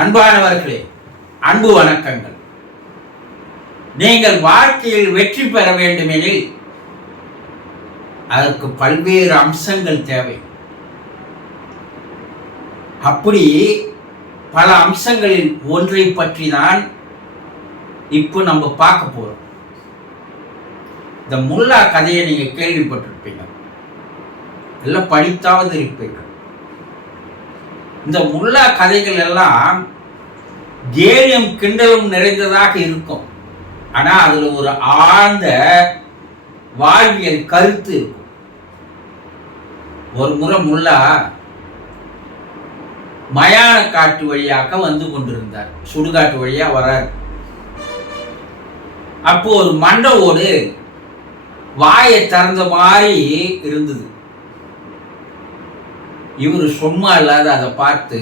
அன்பானவர்களே, அன்பு வணக்கங்கள். நீங்கள் வாழ்க்கையில் வெற்றி பெற வேண்டுமெனில் அதற்கு பல்வேறு அம்சங்கள் தேவை. அப்படி பல அம்சங்களில் ஒன்றை பற்றி தான் இப்போ நம்ம பார்க்க போறோம். இந்த முல்லா கதையை நீங்க கேள்விப்பட்டிருப்பீங்க, எல்லாம் படித்தாவது இருப்பீங்க. இந்த முல்லா கதைகள் எல்லாம் கேலியும் கிண்டலும் நிறைந்ததாக இருக்கும். ஆனா அதுல ஒரு ஆழ்ந்த வாழ்வியல் கருத்து இருக்கும். ஒரு முறை முல்லா மயான காட்டு வழியாக வந்து கொண்டிருந்தார். சுடுகாட்டு வழியா வரார். அப்போ ஒரு மண்டவோடு வாயை திறந்த மாதிரி இருந்தது. இவர் சும்மா இல்லாத அதை பார்த்து,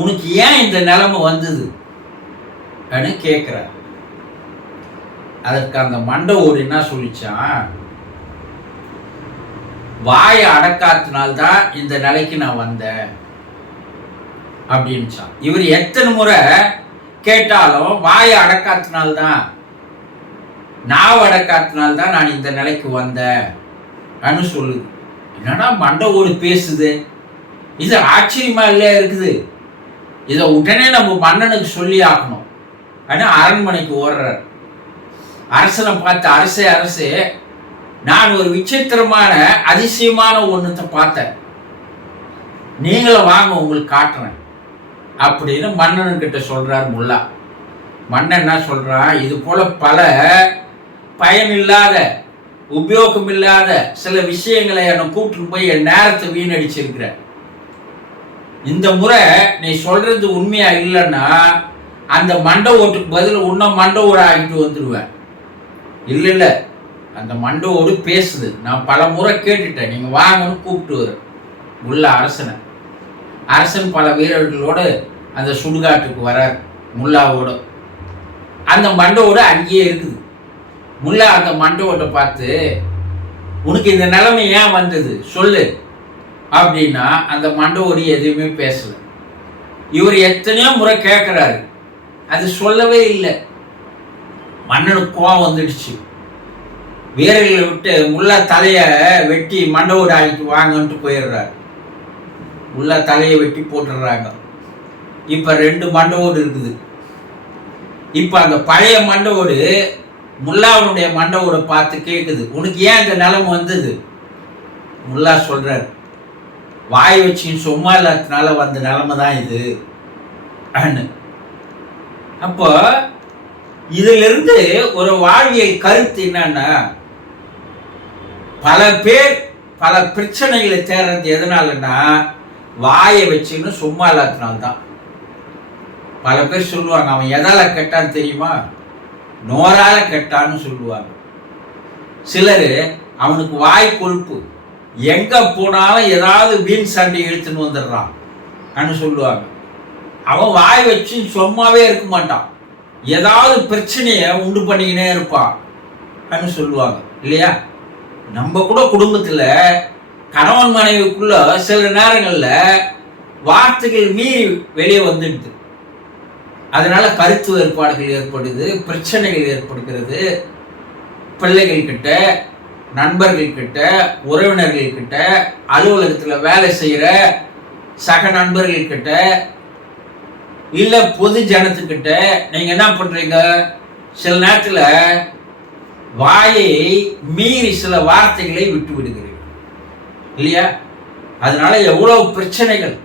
உனக்கு ஏன் இந்த நிலைமை வந்தது அப்படின்னு கேட்கிறார். அதற்கு அந்த மண்டவோடு என்ன சொல்லிச்சான், வாயை அடக்காத்தினால்தான் இந்த நிலைக்கு நான் வந்தேன் அப்படின்னுச்சான். இவர் எத்தனை முறை கேட்டாலும் வாயை அடக்காத்தினால்தான், நாவை அடக்காத்தினால்தான் நான் இந்த நிலைக்கு வந்தேன் அப்படின்னு சொல்லுது. என்னடா மண்டவோடு பேசுது, இது ஆச்சரியமா இல்லையா இருக்குது, இதை உடனே நம்ம மன்னனுக்கு சொல்லி ஆகணும் அப்படின்னு அரண்மனைக்கு ஓடுறார். அரசனை பார்த்து, அரசே நான் ஒரு விசித்திரமான அதிசயமான ஒன்றத்தை பார்த்தேன், நீங்களும் வாங்க உங்களுக்கு காட்டுறேன் அப்படின்னு மன்னன்கிட்ட சொல்றார் முல்லா. மன்னன் என்ன சொல்றான், இது போல பல பயனில்லாத உபயோகம் இல்லாத சில விஷயங்களை என்னை கூப்பிட்டு போய் என் நேரத்தை வீணடிச்சிருக்கிற. இந்த முறை நீ சொல்றது உண்மையா இல்லைன்னா அந்த மண்டை ஓட்டுக்கு பதில் இன்னும் மண்டை ஓட ஆகிட்டு வந்துடுவேன். இல்லை, அந்த மண்டை ஓடு பேசுது, நான் பல முறை கேட்டுட்டேன், நீங்க வாங்கன்னு கூப்பிட்டு வர உள்ள அரசனை. அரசன் பல வீரர்களோடு அந்த சுடுகாட்டுக்கு வரார் முல்லாவோட. அந்த மண்டவோடு அங்கேயே இருக்குது. முல்லா அந்த மண்டவோட்டை பார்த்து, உனக்கு இந்த நிலைமை ஏன் வந்தது சொல்லு அப்படின்னா அந்த மண்டவோடு எதுவுமே பேசல. இவர் எத்தனையோ முறை கேட்கிறாரு, அது சொல்லவே இல்லை. மன்னனுக்கு கோவம் வந்துடுச்சு. வீரர்களை விட்டு முல்லா தலைய வெட்டி மண்டவோடு ஆகிட்டு வாங்கன்ட்டு போயிடுறாரு. முல்லா தலையை வெட்டி போட்டுடுறாங்க. இப்ப 2 மண்டவோடு இருக்குது. இப்ப அந்த பழைய மண்டவோடு முல்லாவுடைய மண்டவோட பார்த்து கேட்குது, உனக்கு ஏன் இந்த நிலைமை வந்தது? முல்லா சொல்றார், வாய் வச்சு சும்மா இல்லாதனால வந்த நிலைமை தான் இது. அப்போ இதுல இருந்து ஒரு வாழ்வியல் கருத்து என்னன்னா, பல பேர் பல பிரச்சனைகளை தேர்றது எதனாலன்னா வாயை வச்சுன்னு சும்மா இல்லாதனால்தான். பல பேர் சொல்லுவாங்க, அவன் எதால கெட்டான்னு தெரியுமா, நோரால கெட்டான்னு சொல்லுவாங்க. சிலர் அவனுக்கு வாய் கொழுப்பு, எங்க போனாலும் ஏதாவது வீண் சண்டை இழுத்துன்னு வந்துடுறான் அப்படின்னு சொல்லுவாங்க. அவன் வாய் வச்சு சும்மாவே இருக்க மாட்டான், ஏதாவது பிரச்சனையை உண்டு பண்ணிக்கினே இருப்பான் அப்படின்னு சொல்லுவாங்க இல்லையா. நம்ம கூட குடும்பத்துல கணவன் மனைவிக்குள்ள சில நேரங்கள்ல வார்த்தைகள் மீறி வெளியே வந்துடுது. அதனால கருத்து வேறுபாடுகள் ஏற்படுது, பிரச்சனைகள் ஏற்படுகிறது. பிள்ளைகள் கிட்ட, நண்பர்கள் கிட்ட, உறவினர்கள் கிட்ட, அலுவலகத்தில் வேலை செய்கிற சக நண்பர்கள் கிட்ட, இல்லை பொது ஜனத்துக்கிட்ட நீங்க என்ன பண்றீங்க, சில நேரத்தில் வாயை மீறி சில வார்த்தைகளை விட்டு விடுகிறீர்கள் இல்லையா. அதனால எவ்வளவு பிரச்சனைகள்,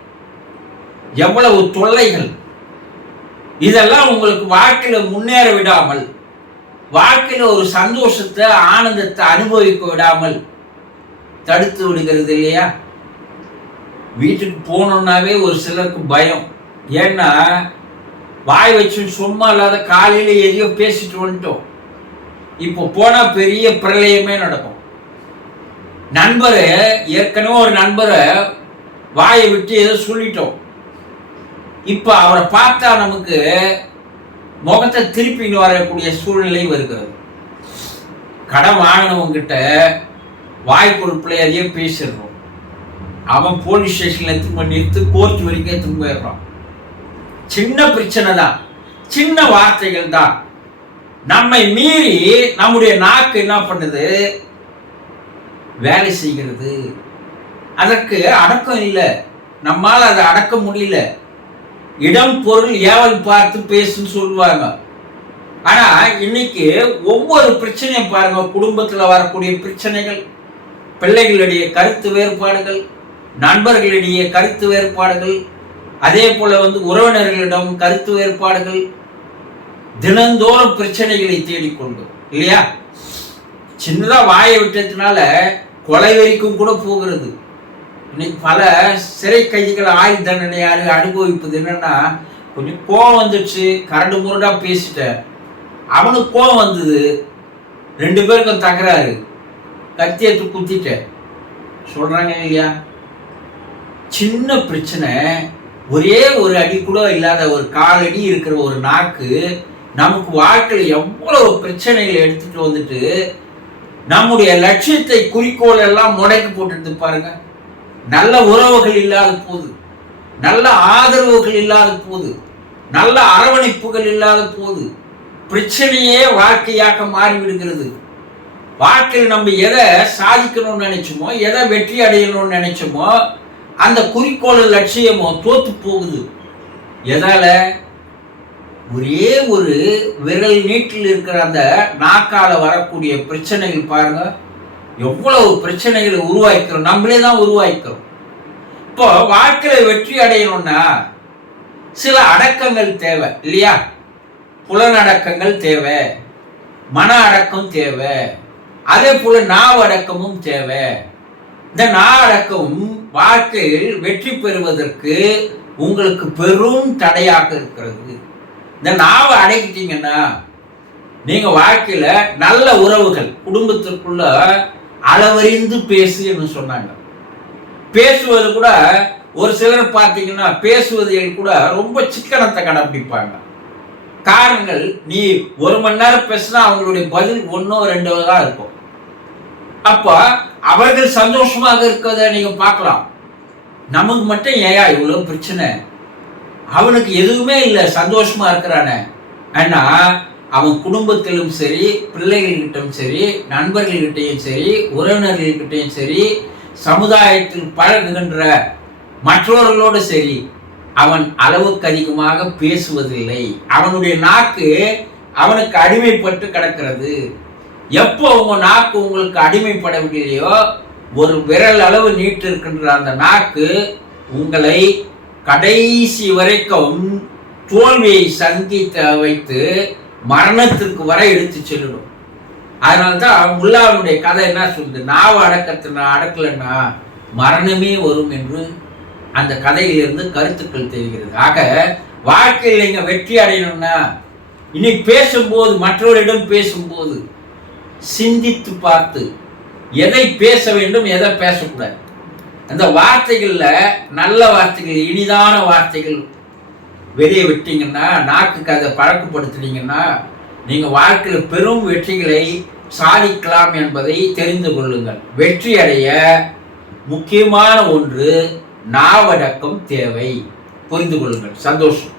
எவ்வளவு தொல்லைகள், இதெல்லாம் உங்களுக்கு வாழ்க்கையில முன்னேற விடாமல், வாழ்க்கையில ஒரு சந்தோஷத்தை ஆனந்தத்தை அனுபவிக்க விடாமல் தடுத்து விடுகிறது இல்லையா. வீட்டுக்கு போனோம்னாவே ஒரு சிலருக்கு பயம். ஏன்னா வாய் வச்சு சும்மா இல்லாத காலையில எதையோ பேசிட்டு வந்துட்டோம், இப்போ போனா பெரிய பிரளயமே நடக்கும். நண்பரை, ஏற்கனவே ஒரு நண்பரை வாயை விட்டு ஏதோ சொல்லிட்டோம், இப்ப அவரை பார்த்தா நமக்கு முகத்தை திருப்பின்னு வரக்கூடிய சூழ்நிலை வருகிறது. கடன் வாங்கினவங்கிட்ட வாய் கொழுப்புல அதையே பேசிடுறோம். அவன் போலீஸ் ஸ்டேஷன்ல திரும்ப நிறுத்து, கோர்ட் வரைக்கும் திரும்ப போயிடுறான். சின்ன பிரச்சனை தான், சின்ன வார்த்தைகள் தான். நம்மை மீறி நம்முடைய நாக்கு என்ன பண்ணுது? வேலை செய்கிறது. அதற்கு அடக்கம் இல்லை, நம்மால் அதை அடக்க முடியல. இடம் பொருள் ஏவல் பார்த்து பேசுன்னு சொல்லுவாங்க. ஆனா இன்னைக்கு ஒவ்வொரு பிரச்சனையும் பாருங்க, குடும்பத்துல வரக்கூடிய பிரச்சனைகள், பிள்ளைகளிடையே கருத்து வேறுபாடுகள், நண்பர்களிடையே கருத்து வேறுபாடுகள், அதே போல உறவினர்களிடம் கருத்து வேறுபாடுகள், தினந்தோறும் பிரச்சனைகளை தேடிக்கொண்டு இல்லையா? சின்னதா வாயை விட்டதுனால கொலை வரைக்கும் கூட போகிறது. இன்னைக்கு பல சிறை கைதிகள் ஆயுள் தண்டனை அனுபவிப்பது என்னன்னா, கொஞ்சம் கோவம் வந்துடுச்சு, கரண்டு முரடா பேசிட்டேன், அவனுக்கு கோவம் வந்தது, 2 பேருக்கும் தகராறு, கத்தி எடுத்து குத்திட்டேன் சொல்றாங்க இல்லையா? சின்ன பிரச்சனை, ஒரே ஒரு அடி கூட இல்லாத ஒரு 4 அடி இருக்கிற ஒரு நாக்கு நமக்கு வாழ்க்கையில் எவ்வளவு பிரச்சனைகளை எடுத்துட்டு வந்துட்டு நம்முடைய லட்சியத்தை, குறிக்கோள் எல்லாம் முடக்கி போட்டுட்டு பாருங்க. நல்ல உறவுகள் இல்லாத போது, நல்ல ஆதரவுகள் இல்லாத போது, நல்ல அரவணைப்புகள் இல்லாத போது பிரச்சனையே வாழ்க்கையாக மாறிவிடுகிறது. வாழ்க்கையில் நம்ம எதை சாதிக்கணும்னு நினைச்சோமோ, எதை வெற்றி அடையணும்னு நினைச்சோமோ, அந்த குறிக்கோள் லட்சியமோ தோத்து போகுது. எதால? ஒரே ஒரு விரல் நீட்டில் இருக்கிற அந்த நாக்கால வரக்கூடிய பிரச்சனைகள் பாருங்க, எவ்வளவு பிரச்சனைகளை உருவாக்கிறோம், நம்மளே தான் உருவாக்கிறோம். இப்போ வாழ்க்கையில வெற்றி அடையணும்னா சில அடக்கங்கள் தேவை இல்லையா? புலனடக்கங்கள் தேவை, மன அடக்கம் தேவை, அதே போல நாவடக்கமும் தேவை. இந்த நாவடக்கமும் வாழ்க்கையில் வெற்றி பெறுவதற்கு உங்களுக்கு பெரும் தடையாக இருக்கிறது. இந்த நாவை அடக்கிட்டீங்கன்னா நீங்க வாழ்க்கையில நல்ல உறவுகள், குடும்பத்திற்குள்ள அளவறிந்து பேசுன்னு சொன்னாங்க. பேசுவது கூட ஒரு சிலர் பார்த்தீங்கன்னா பேசுவதில் கூட ரொம்ப சிக்கனத்தை கடைபிடிப்பாங்க. காரணங்கள், நீ 1 மணி நேரம் பேசினா அவங்களுடைய பதில் 1 or 2 தான் இருக்கும். அப்ப அவர்கள் சந்தோஷமாக இருக்கிறத நீங்க பார்க்கலாம். நமக்கு மட்டும் ஏயா இவ்வளவு பிரச்சனை, அவனுக்கு எதுவுமே இல்லை, சந்தோஷமா இருக்கிறானே. ஆனா அவன் குடும்பத்திலும் சரி, பிள்ளைகள்கிட்டும் சரி, நண்பர்கள்கிட்டையும் சரி, உறவினர்கள்கிட்டையும் சரி, சமுதாயத்தில் பழகுகின்ற மற்றவர்களோடு சரி, அவன் அளவுக்கு அதிகமாக பேசுவதில்லை. அவனுடைய நாக்கு அவனுக்கு அடிமைப்பட்டு கிடக்கிறது. எப்போ உங்க நாக்கு உங்களுக்கு அடிமைப்படவில்லையோ, ஒரு விரல் அளவு நீட்டு இருக்கின்ற அந்த நாக்கு உங்களை கடைசி வரைக்கும் தோல்வியை சந்திக்க வைத்து மரணத்திற்கு வரை எடுத்து செல்லிடும். அதனால்தான் முல்லாவுடைய கதை என்ன சொல்லுது? நாவு அடக்கலைன்னா மரணமே வரும் என்று அந்த கதையிலிருந்து கருத்துக்கள் தெரிகிறது. ஆக வாழ்க்கையில் நீங்க வெற்றி அடையணும்னா இனி பேசும்போது, மற்றவரிடம் பேசும்போது சிந்தித்து பார்த்து எதை பேச வேண்டும், எதை பேசக்கூடாது. அந்த வார்த்தைகள்ல நல்ல வார்த்தைகள், இனிதான வார்த்தைகள் வெளியே விட்டீங்கன்னா, நாக்குக்கு அதை பழக்கப்படுத்தினீங்கன்னா நீங்க வாழ்க்கையில் பெரும் வெற்றிகளை சாதிக்கலாம் என்பதை தெரிந்து கொள்ளுங்கள். வெற்றி அடைய முக்கியமான ஒன்று நாவடக்கம் தேவை. புரிந்து கொள்ளுங்கள். சந்தோஷம்.